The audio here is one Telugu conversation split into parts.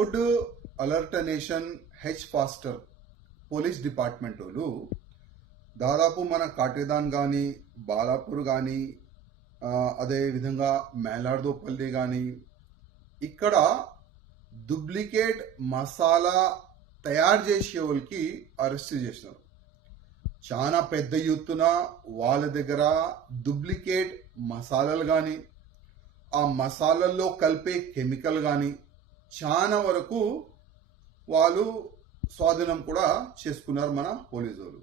ఫుడ్ అలర్టనేషన్ హెచ్ ఫాస్టర్ పోలీస్ డిపార్ట్మెంట్ వాళ్ళు దాదాపు మన కాటేదాన్ కానీ బాలాపూర్ కానీ అదేవిధంగా మేలార్దోపల్లి కానీ ఇక్కడ డూప్లికేట్ మసాలా తయారు చేసే వాళ్ళకి అరెస్ట్ చేసినారు. చాలా పెద్ద ఎత్తున వాళ్ళ దగ్గర డూప్లికేట్ మసాలాలు కానీ ఆ మసాలాల్లో కలిపే కెమికల్ కానీ చాలా వరకు వాళ్ళు స్వాధీనం కూడా చేసుకున్నారు మన పోలీసు వాళ్ళు.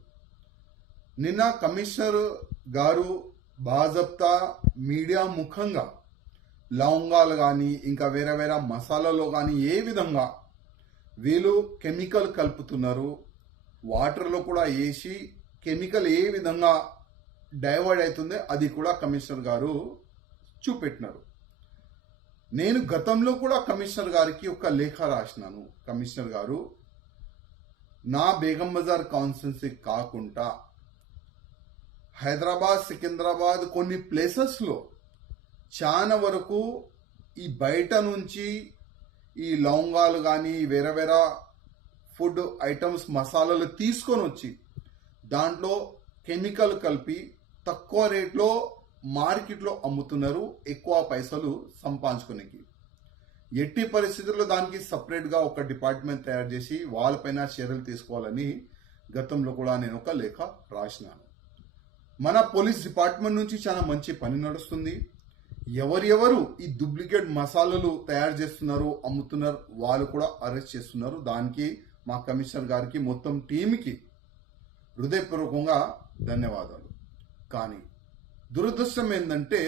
నిన్న కమిషనర్ గారు బాజప్తా మీడియా ముఖంగా లవంగాలు కానీ ఇంకా వేరే వేరే మసాలాలో కానీ ఏ విధంగా వీళ్ళు కెమికల్ కలుపుతున్నారు, వాటర్లో కూడా వేసి కెమికల్ ఏ విధంగా డైవర్ట్ అవుతుంది అది కూడా కమిషనర్ గారు చూపెట్టినారు. నేను గతంలో కూడా కమిషనర్ గారికి ఒక లేఖ రాసినాను. కమిషనర్ గారు, నా బేగం బజార్ కాన్స్టిట్యున్సీ కాకుండా హైదరాబాద్, సికింద్రాబాద్ కొన్ని ప్లేసెస్లో చాలా వరకు ఈ బయట నుంచి ఈ లవంగాలు కానీ వేరే వేరే ఫుడ్ ఐటమ్స్ మసాలాలు తీసుకొని వచ్చి దాంట్లో కెమికల్ కలిపి తక్కువ రేట్లో మార్కెట్లో అమ్ముతున్నారు, ఎక్కువ పైసలు సంపాదించుకోనికి. ఎట్టి పరిస్థితుల్లో దానికి సపరేట్గా ఒక డిపార్ట్మెంట్ తయారు చేసి వాళ్ళపైన చర్యలు తీసుకోవాలని గతంలో కూడా నేను ఒక లేఖ రాసినాను. మన పోలీస్ డిపార్ట్మెంట్ నుంచి చాలా మంచి పని నడుస్తుంది. ఎవరెవరు ఈ డూప్లికేట్ మసాలాలు తయారు చేస్తున్నారు, అమ్ముతున్నారు వాళ్ళు కూడా అరెస్ట్ చేస్తున్నారు. దానికి మా కమిషనర్ గారికి మొత్తం టీంకి హృదయపూర్వకంగా ధన్యవాదాలు. కానీ దురదృష్టం ఏంటంటే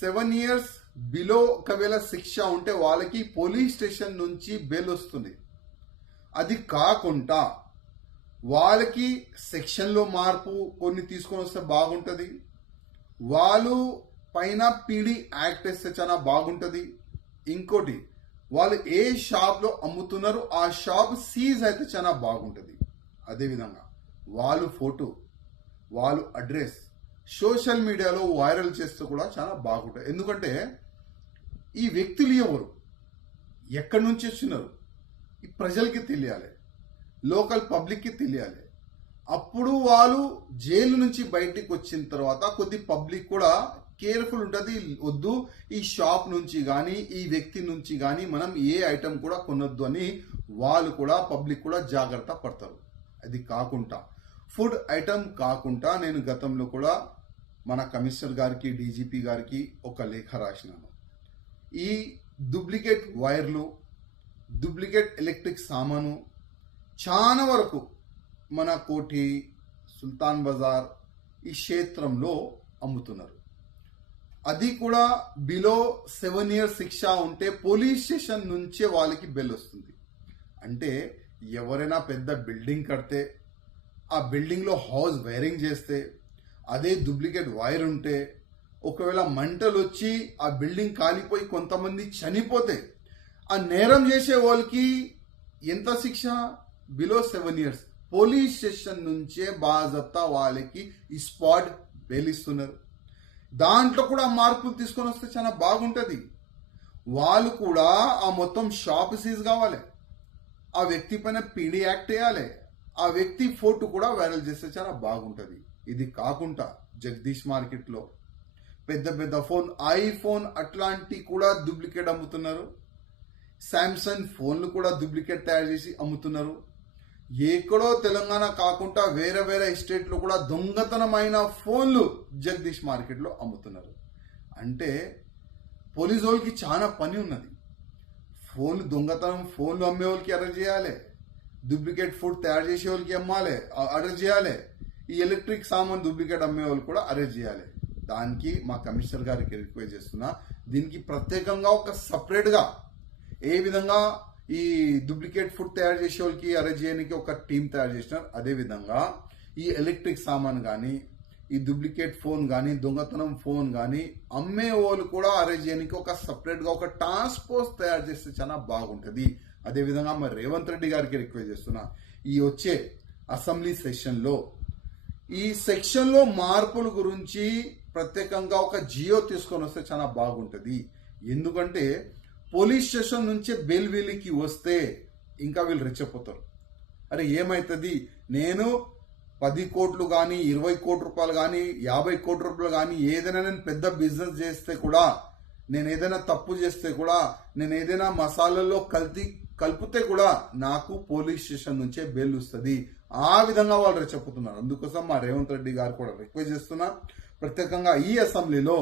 7 years బిలో ఒకవేళ శిక్ష ఉంటే వాళ్ళకి పోలీస్ స్టేషన్ నుంచి బెయిల్ వస్తుంది. అది కాకుండా వాళ్ళకి సెక్షన్లో మార్పు కొన్ని తీసుకొని వస్తే బాగుంటుంది. వాళ్ళు పైన పీడీ యాక్ట్ వేస్తే చాలా బాగుంటుంది. ఇంకోటి, వాళ్ళు ఏ షాప్లో అమ్ముతున్నారో ఆ షాప్ సీజ్ అయితే చాలా బాగుంటుంది. అదేవిధంగా వాళ్ళు ఫోటో, వాళ్ళు అడ్రస్ సోషల్ మీడియాలో వైరల్ చేస్తే కూడా చాలా బాగుంటుంది. ఎందుకంటే ఈ వ్యక్తులు ఎవరు, ఎక్కడి నుంచి వచ్చినారు, ఈ ప్రజలకి తెలియాలి, లోకల్ పబ్లిక్కి తెలియాలి. అప్పుడు వాళ్ళు జైలు నుంచి బయటికి వచ్చిన తర్వాత కొద్ది పబ్లిక్ కూడా కేర్ఫుల్ ఉంటుంది. వద్దు, ఈ షాప్ నుంచి కానీ ఈ వ్యక్తి నుంచి కానీ మనం ఏ ఐటమ్ కూడా కొనొద్దు అని వాళ్ళు కూడా పబ్లిక్ కూడా జాగ్రత్త పడతారు. అది కాకుండా ఫుడ్ ఐటమ్ కాకుండా నేను గతంలో కూడా మన కమిషనర్ గారికి, డీజీపీ గారికి ఒక లేఖ రాసినాను. ఈ డూప్లికేట్ వైర్లు, డూప్లికేట్ ఎలక్ట్రిక్ సామాను చాలా వరకు మన కోఠి, సుల్తాన్ బజార్ ఈ క్షేత్రంలో అమ్ముతున్నారు. అది కూడా బిలో 7 years శిక్ష ఉంటే పోలీస్ స్టేషన్ నుంచే వాళ్ళకి బెల్ వస్తుంది. అంటే ఎవరైనా పెద్ద బిల్డింగ్ కడితే ఆ బిల్డింగ్లో హౌస్ వైరింగ్ చేస్తే అదే డూప్లికేట్ వైర్ ఉంటే ఒకవేళ మంటలు వచ్చి ఆ బిల్డింగ్ కాలిపోయి కొంతమంది చనిపోతే ఆ నేరం చేసే వాళ్ళకి ఎంత శిక్ష? Below 7 years. పోలీస్ స్టేషన్ నుంచే బాజప్తా వాళ్ళకి ఈ స్పాట్ బెయిల్ ఇస్తున్నారు. దాంట్లో కూడా మార్పులు తీసుకొని వస్తే చాలా బాగుంటుంది. వాళ్ళు కూడా ఆ మొత్తం షాప్ సీజ్ కావాలి, ఆ వ్యక్తి పైన పీడీ యాక్ట్ వేయాలి, ఆ వ్యక్తి ఫోటో కూడా వైరల్ చేస్తే చాలా బాగుంటుంది. ఇది కాకుండా జగదీష్ మార్కెట్లో పెద్ద పెద్ద ఫోన్, ఐఫోన్ అట్లాంటి కూడా డూప్లికేట్ అమ్ముతున్నారు. శాంసంగ్ ఫోన్లు కూడా డూప్లికేట్ తయారు చేసి అమ్ముతున్నారు. ఎక్కడో తెలంగాణ కాకుండా వేరే వేరే స్టేట్లో కూడా దొంగతనమైన ఫోన్లు జగదీష్ మార్కెట్లో అమ్ముతున్నారు. అంటే పోలీసు వాళ్ళకి చాలా పని ఉన్నది. ఫోన్లు దొంగతనం, ఫోన్లు అమ్మే వాళ్ళకి అరెస్ట్ చేయాలి, డూప్లికేట్ ఫుడ్ తయారు చేసే వాళ్ళకి అమ్మాలి, అరెస్ట్ చేయాలి, ఈ ఎలక్ట్రిక్ సామాన్ డూప్లికేట్ అమ్మే వాళ్ళు కూడా అరెస్ట్ చేయాలి. దానికి మా కమిషనర్ గారికి రిక్వెస్ట్ చేస్తున్నా, దీనికి ప్రత్యేకంగా ఒక సపరేట్గా ఏ విధంగా ఈ డూప్లికేట్ ఫుడ్ తయారు చేసే వాళ్ళకి అరెస్ట్ చేయడానికి ఒక టీం తయారు చేసినారు, అదేవిధంగా ఈ ఎలక్ట్రిక్ సామాన్ కానీ ఈ డూప్లికేట్ ఫోన్ కానీ దొంగతనం ఫోన్ కానీ అమ్మే వాళ్ళు కూడా అరెస్ట్ చేయడానికి ఒక సపరేట్గా ఒక టాస్క్ ఫోర్స్ తయారు చేస్తే చాలా బాగుంటుంది. అదేవిధంగా మరి రేవంత్ రెడ్డి గారికి రిక్వెస్ట్ చేస్తున్నా, ఈ వచ్చే అసెంబ్లీ సెషన్లో ఈ సెక్షన్లో మార్పుల గురించి ప్రత్యేకంగా ఒక జియో తీసుకొని వస్తే చాలా బాగుంటుంది. ఎందుకంటే పోలీస్ స్టేషన్ నుంచే బెయిల్ వీళ్ళకి వస్తే ఇంకా వీళ్ళు రెచ్చిపోతారు. అరే ఏమవుతుంది, నేను 10 కోట్లు కానీ 20 కోట్ల రూపాయలు కానీ 50 కోట్ల రూపాయలు కానీ ఏదైనా నేను పెద్ద బిజినెస్ చేస్తే కూడా, నేను ఏదైనా తప్పు చేస్తే కూడా, నేను ఏదైనా మసాలాల్లో కలిపితే కూడా నాకు పోలీస్ స్టేషన్ నుంచే బెయిల్ వస్తుంది. ఆ విధంగా వాళ్ళు రెచ్చిపోతున్నారు. అందుకోసం మా రేవంత్ రెడ్డి గారు కూడా రిక్వెస్ట్ చేస్తున్నా, ప్రత్యేకంగా ఈ అసెంబ్లీలో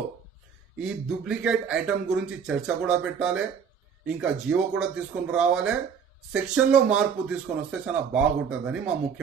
ఈ డూప్లికేట్ ఐటమ్ గురించి చర్చ కూడా పెట్టాలి, ఇంకా జీవో కూడా తీసుకొని రావాలి, సెక్షన్లో మార్పు తీసుకొని వస్తే చాలా బాగుంటుందని మా ముఖ్య